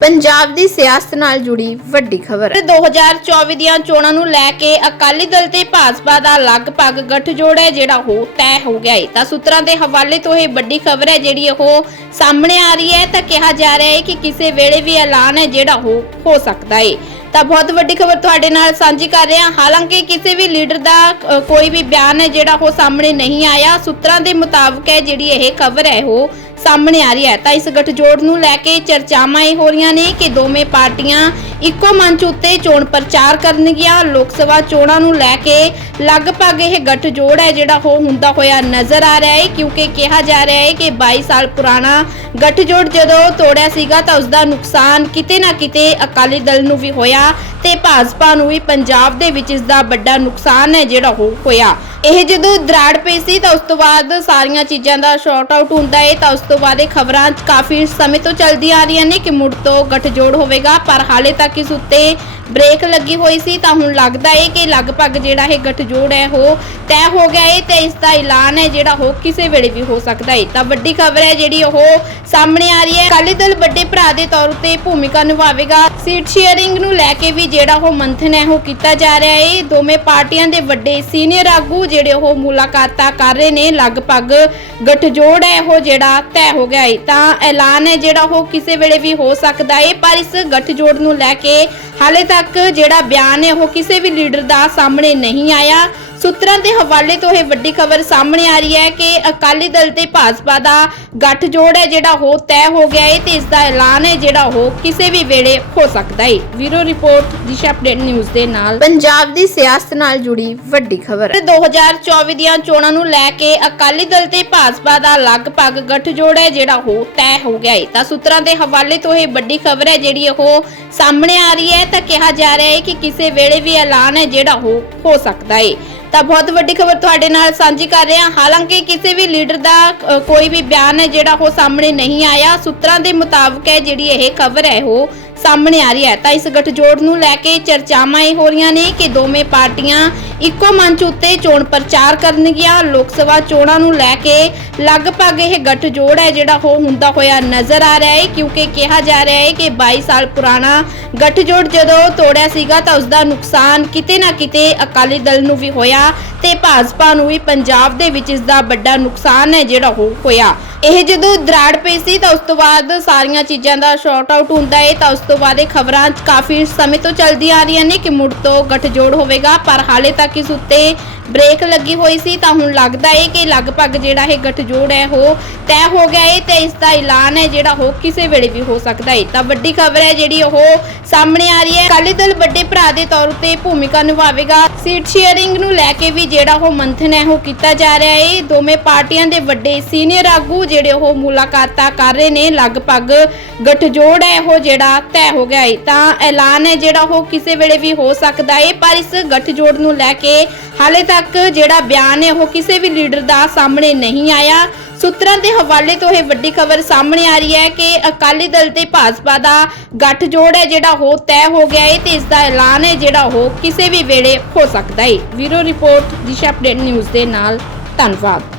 ਪੰਜਾਬ ਦੀ ਸਿਆਸਤ ਨਾਲ ਜੁੜੀ ਵੱਡੀ ਖਬਰ। 2024 ਦੀਆਂ ਚੋਣਾਂ ਨੂੰ ਲੈ ਕੇ ਅਕਾਲੀ ਦਲ ਤੇ ਭਾਜਪਾ ਦਾ ਲਗਭਗ ਗੱਠਜੋੜ ਹੈ, ਜਿਹੜਾ ਉਹ ਤੈਅ ਹੋ ਗਿਆ ਹੈ ਤਾਂ ਸੂਤਰਾਂ ਦੇ ਹਵਾਲੇ ਤੋਂ ਇਹ ਵੱਡੀ ਖਬਰ ਹੈ, ਜਿਹੜੀ ਉਹ ਸਾਹਮਣੇ ਆ ਰਹੀ ਹੈ। ਤਾਂ ਕਿਹਾ ਜਾ ਰਿਹਾ ਹੈ ਕਿ ਕਿਸੇ ਵੇਲੇ ਵੀ ਐਲਾਨ ਹੈ, ਜਿਹੜਾ ਉਹ ਹੋ ਸਕਦਾ ਹੈ ਤਾਂ ਬਹੁਤ ਵੱਡੀ ਖਬਰ ਤੁਹਾਡੇ ਨਾਲ ਸਾਂਝੀ ਕਰ ਰਹੇ ਹਾਂ। ਹਾਲਾਂਕਿ ਕਿਸੇ ਵੀ ਲੀਡਰ ਦਾ ਕੋਈ ਵੀ ਬਿਆਨ ਹੈ, ਜਿਹੜਾ ਉਹ ਸਾਹਮਣੇ ਨਹੀਂ ਆਇਆ। ਸੂਤਰਾਂ ਦੇ ਮੁਤਾਬਕ ਹੈ, ਜਿਹੜੀ ਇਹ ਖਬਰ ਹੈ, ਉਹ ਸਾਹਮਣੇ ਆ ਰਹੀ ਹੈ। ਤਾਂ ਇਸ ਗੱਠਜੋੜ ਨੂੰ ਲੈ ਕੇ ਚਰਚਾਵਾਂ ਇਹ ਹੋ ਰਹੀਆਂ ਨੇ ਕਿ ਦੋਵੇਂ ਪਾਰਟੀਆਂ ਇੱਕੋ ਮੰਚ ਉੱਤੇ ਚੋਣ ਪ੍ਰਚਾਰ ਕਰਨਗੀਆਂ। ਲੋਕ ਸਭਾ ਚੋਣਾਂ ਨੂੰ ਲੈ ਕੇ ਲਗਭਗ ਇਹ ਗੱਠਜੋੜ ਹੈ ਜਿਹੜਾ ਉਹ ਹੁੰਦਾ ਹੋਇਆ ਨਜ਼ਰ ਆ ਰਿਹਾ ਹੈ, ਕਿਉਂਕਿ ਕਿਹਾ ਜਾ ਰਿਹਾ ਹੈ ਕਿ 22 ਸਾਲ ਪੁਰਾਣਾ ਗਠਜੋੜ ਜਦੋਂ ਤੋੜਿਆ ਸੀਗਾ ਤਾਂ ਉਸ ਦਾ ਨੁਕਸਾਨ ਕਿਤੇ ਨਾ ਕਿਤੇ ਅਕਾਲੀ ਦਲ ਨੂੰ ਵੀ ਹੋਇਆ ਤੇ ਭਾਜਪਾ ਨੂੰ ਵੀ ਪੰਜਾਬ ਦੇ ਵਿੱਚ ਇਸ ਦਾ ਵੱਡਾ ਨੁਕਸਾਨ ਹੈ ਜਿਹੜਾ ਉਹ ਹੋਇਆ। ਇਹ ਜਦੋਂ ਦਰਾੜ ਪਈ ਸੀ ਤਾਂ ਉਸ ਤੋਂ ਬਾਅਦ ਸਾਰੀਆਂ ਚੀਜ਼ਾਂ ਦਾ ਸ਼ਾਰਟ ਆਊਟ ਹੁੰਦਾ ਹੈ ਤਾਂ ਉਸ ਤੋਂ ਬਾਅਦ ਇਹ ਖਬਰਾਂ ਕਾਫੀ ਸਮੇਂ ਤੋਂ ਚੱਲਦੀਆਂ ਆ ਰਹੀਆਂ ਨੇ ਕਿ ਮੁੜ ਤੋਂ ਗਠਜੋੜ ਹੋਵੇਗਾ, ਪਰ ਹਾਲੇ ਤੱਕ ਇਸ ਉੱਤੇ ਬ੍ਰੇਕ ਲੱਗੀ ਹੋਈ ਸੀ ਤਾਂ ਹੁਣ ਲੱਗਦਾ ਹੈ ਕਿ ਲਗਭਗ ਜਿਹੜਾ ਇਹ ਗਠਜੋੜ ਹੈ ਉਹ ਤੈਅ ਹੋ ਗਿਆ ਹੈ ਤੇ ਇਸ ਦਾ ਐਲਾਨ ਹੈ ਜਿਹੜਾ ਉਹ ਕਿਸੇ ਵੇਲੇ ਵੀ ਹੋ ਸਕਦਾ ਹੈ ਤਾਂ ਵੱਡੀ ਖਬਰ ਹੈ ਜਿਹੜੀ ਉਹ ਸਾਹਮਣੇ ਆ ਰਹੀ ਹੈ। ਅਕਾਲੀ ਦਲ ਵੱਡੇ ਭਰਾ ਦੇ ਤੌਰ ਉਤੇ ਭੂਮਿਕਾ ਨਿਭਾਵੇਗਾ। ਸੀਟ ਸ਼ੇਅਰਿੰਗ ਨੂੰ ਲੈ ਕੇ ਵੀ ਜਿਹੜਾ ਉਹ ਮੰਥਨ ਹੈ ਉਹ ਕੀਤਾ ਜਾ ਰਿਹਾ ਹੈ ਦੋਵੇਂ ਪਾਰਟੀਆਂ ਦੇ ਵੱਡੇ ਸੀਨੀਅਰ ਆਗੂ ਜਿਹੜੇ ਉਹ ਮੁਲਾਕਾਤਾਂ ਕਰ ਰਹੇ ਨੇ, ਲਗਭਗ ਗਠਜੋੜ ਹੈ ਉਹ ਜਿਹੜਾ ਤੈਅ ਹੋ ਗਿਆ ਹੈ ਤਾਂ ਐਲਾਨ ਹੈ ਜਿਹੜਾ ਉਹ ਕਿਸੇ ਵੇਲੇ ਵੀ ਹੋ ਸਕਦਾ ਹੈ ਪਰ ਇਸ ਗਠਜੋੜ ਨੂੰ ਲੈ ਕੇ ਹਾਲੇ ਤੱਕ ਜਿਹੜਾ ਬਿਆਨ ਹੈ ਉਹ ਕਿਸੇ ਵੀ ਲੀਡਰ ਦਾ ਸਾਹਮਣੇ ਨਹੀਂ ਆਇਆ। ਸੂਤਰਾਂ ਦੇ ਹਵਾਲੇ ਤੋਂ ਇਹ ਵੱਡੀ ਖਬਰ ਸਾਹਮਣੇ ਆ ਰਹੀ ਹੈ ਕਿ ਅਕਾਲੀ ਦਲ ਤੇ ਭਾਜਪਾ ਦਾ ਗੱਠਜੋੜ ਹੈ ਜਿਹੜਾ ਉਹ ਤੈਅ ਹੋ ਗਿਆ ਹੈ ਤੇ ਇਸ ਦਾ ਐਲਾਨ ਹੈ ਜਿਹੜਾ ਉਹ ਕਿਸੇ ਵੀ ਵੇਲੇ ਹੋ ਸਕਦਾ ਹੈ ਵੀਰੋ ਰਿਪੋਰਟ ਦਿਸ਼ਾ ਅਪਡੇਟ ਨਿਊਜ਼ ਦੇ ਨਾਲ। ਪੰਜਾਬ ਦੀ ਸਿਆਸਤ ਨਾਲ ਜੁੜੀ ਵੱਡੀ ਖਬਰ। 2024 ਦੀਆਂ ਚੋਣਾਂ ਨੂੰ ਲੈ ਕੇ ਅਕਾਲੀ ਦਲ ਤੇ ਭਾਜਪਾ ਦਾ ਲਗਭਗ ਗੱਠਜੋੜ ਹੈ ਜਿਹੜਾ ਉਹ ਤੈਅ ਹੋ ਗਿਆ ਹੈ ਤਾਂ ਸੂਤਰਾਂ ਦੇ ਹਵਾਲੇ ਤੋਂ ਇਹ ਵੱਡੀ ਖਬਰ ਹੈ ਜਿਹੜੀ ਉਹ ਸਾਹਮਣੇ ਆ ਰਹੀ ਹੈ ਤਾਂ ਕਿਹਾ ਜਾ ਰਿਹਾ ਹੈ ਕਿ ਕਿਸੇ ਵੇਲੇ ਵੀ ਐਲਾਨ ਹੈ ਜਿਹੜਾ ਉਹ ਹੋ ਸਕਦਾ ਹੈ ਤਾਂ ਬਹੁਤ ਵੱਡੀ ਖਬਰ ਤੁਹਾਡੇ ਨਾਲ ਸਾਂਝੀ ਕਰ ਰਹੇ ਹਾਂ। ਹਾਲਾਂਕਿ ਕਿਸੇ ਵੀ ਲੀਡਰ ਦਾ ਅ, ਕੋਈ ਵੀ ਬਿਆਨ ਹੈ ਜਿਹੜਾ ਉਹ ਸਾਹਮਣੇ ਨਹੀਂ ਆਇਆ। ਸੂਤਰਾਂ ਦੇ ਮੁਤਾਬਕ ਹੈ ਜਿਹੜੀ ਇਹ ਖਬਰ ਹੈ ਉਹ ਸਾਹਮਣੇ ਆ ਰਹੀ ਹੈ। ਤਾਂ ਇਸ ਗੱਠਜੋੜ ਨੂੰ ਲੈ ਕੇ ਚਰਚਾਵਾਂ ਇਹ ਹੋ ਰਹੀਆਂ ਨੇ ਕਿ ਦੋਵੇਂ ਪਾਰਟੀਆਂ ਇੱਕੋ ਮੰਚ ਉੱਤੇ ਚੋਣ ਪ੍ਰਚਾਰ ਕਰਨਗੀਆਂ। ਲੋਕ ਸਭਾ ਚੋਣਾਂ ਨੂੰ ਲੈ ਕੇ ਲਗਭਗ ਇਹ ਗੱਠਜੋੜ ਹੈ ਜਿਹੜਾ ਉਹ ਹੁੰਦਾ ਹੋਇਆ ਨਜ਼ਰ ਆ ਰਿਹਾ ਹੈ, ਕਿਉਂਕਿ ਕਿਹਾ ਜਾ ਰਿਹਾ ਹੈ ਕਿ 22 ਸਾਲ ਪੁਰਾਣਾ ਗਠਜੋੜ ਜਦੋਂ ਤੋੜਿਆ ਸੀਗਾ ਤਾਂ ਉਸ ਦਾ ਨੁਕਸਾਨ ਕਿਤੇ ਨਾ ਕਿਤੇ ਅਕਾਲੀ ਦਲ ਨੂੰ ਵੀ ਹੋਇਆ ਤੇ ਭਾਜਪਾ ਨੂੰ ਵੀ ਪੰਜਾਬ ਦੇ ਵਿੱਚ ਇਸ ਦਾ ਵੱਡਾ ਨੁਕਸਾਨ ਹੈ ਜਿਹੜਾ ਉਹ ਹੋਇਆ। ਇਹ ਜਦੋਂ ਦਰਾੜ ਪਈ ਸੀ ਤਾਂ ਉਸ ਤੋਂ ਬਾਅਦ ਸਾਰੀਆਂ ਚੀਜ਼ਾਂ ਦਾ ਸ਼ਾਰਟ ਆਊਟ ਹੁੰਦਾ ਹੈ ਤਾਂ ਉਸ ਤੋਂ ਬਾਅਦ ਇਹ ਖਬਰਾਂ ਕਾਫੀ ਸਮੇਂ ਤੋਂ ਚੱਲਦੀਆਂ ਆ ਰਹੀਆਂ ਨੇ ਕਿ ਮੁੜ ਤੋਂ ਗਠਜੋੜ ਹੋਵੇਗਾ, ਪਰ ਹਾਲੇ ਤੱਕ ਇਸ ਉੱਤੇ ਬ੍ਰੇਕ ਲੱਗੀ ਹੋਈ ਸੀ ਤਾਂ ਹੁਣ ਲੱਗਦਾ ਹੈ ਕਿ ਲਗਭਗ ਜਿਹੜਾ ਇਹ ਗਠਜੋੜ ਹੈ ਉਹ ਤੈਅ ਹੋ ਗਿਆ ਹੈ ਤੇ ਇਸ ਦਾ ਐਲਾਨ ਹੈ ਜਿਹੜਾ ਉਹ ਕਿਸੇ ਵੇਲੇ ਵੀ ਹੋ ਸਕਦਾ ਹੈ ਤਾਂ ਵੱਡੀ ਖਬਰ ਹੈ ਜਿਹੜੀ ਉਹ ਸਾਹਮਣੇ ਆ ਰਹੀ ਹੈ। ਅਕਾਲੀ ਦਲ ਵੱਡੇ ਭਰਾ ਦੇ ਤੌਰ ਉਤੇ ਭੂਮਿਕਾ ਨਿਭਾਵੇਗਾ। ਸੀਟ ਸ਼ੇਅਰਿੰਗ ਨੂੰ ਲੈ ਕੇ ਵੀ ਜਿਹੜਾ ਉਹ ਮੰਥਨ ਹੈ ਉਹ ਕੀਤਾ ਜਾ ਰਿਹਾ ਹੈ ਦੋਵੇਂ ਪਾਰਟੀਆਂ ਦੇ ਵੱਡੇ ਸੀਨੀਅਰ ਆਗੂ ਜਿਹੜੇ ਉਹ ਮੁਲਾਕਾਤਾਂ ਕਰ ਰਹੇ ਨੇ, ਲਗਭਗ ਗਠਜੋੜ ਹੈ ਉਹ ਜਿਹੜਾ ਤੈਅ ਹੋ ਗਿਆ ਹੈ ਤਾਂ ਐਲਾਨ ਹੈ ਜਿਹੜਾ ਉਹ ਕਿਸੇ ਵੇਲੇ ਵੀ ਹੋ ਸਕਦਾ ਹੈ ਪਰ ਇਸ ਗਠਜੋੜ ਨੂੰ ਲੈ ਕੇ ਹਾਲੇ ਤੱਕ ਤੱਕ ਜਿਹੜਾ ਬਿਆਨ ਹੈ ਉਹ ਕਿਸੇ ਵੀ ਲੀਡਰ ਦਾ ਸਾਹਮਣੇ ਨਹੀਂ ਆਇਆ। ਸੂਤਰਾਂ ਦੇ ਹਵਾਲੇ ਤੋਂ ਇਹ ਵੱਡੀ ਖਬਰ ਸਾਹਮਣੇ ਆ ਰਹੀ ਹੈ ਕਿ ਅਕਾਲੀ ਦਲ ਤੇ ਭਾਜਪਾ ਦਾ ਗੱਠਜੋੜ ਹੈ, ਜਿਹੜਾ ਉਹ ਤੈਅ ਹੋ ਗਿਆ ਹੈ ਤੇ ਇਸ ਦਾ ਐਲਾਨ ਹੈ, ਜਿਹੜਾ ਉਹ ਕਿਸੇ ਵੀ ਵੇਲੇ ਹੋ ਸਕਦਾ ਹੈ ਵੀਰੋ ਰਿਪੋਰਟ, ਦਿਸ਼ਾ ਅਪਡੇਟ ਨਿਊਜ਼ ਦੇ ਨਾਲ। ਧੰਨਵਾਦ।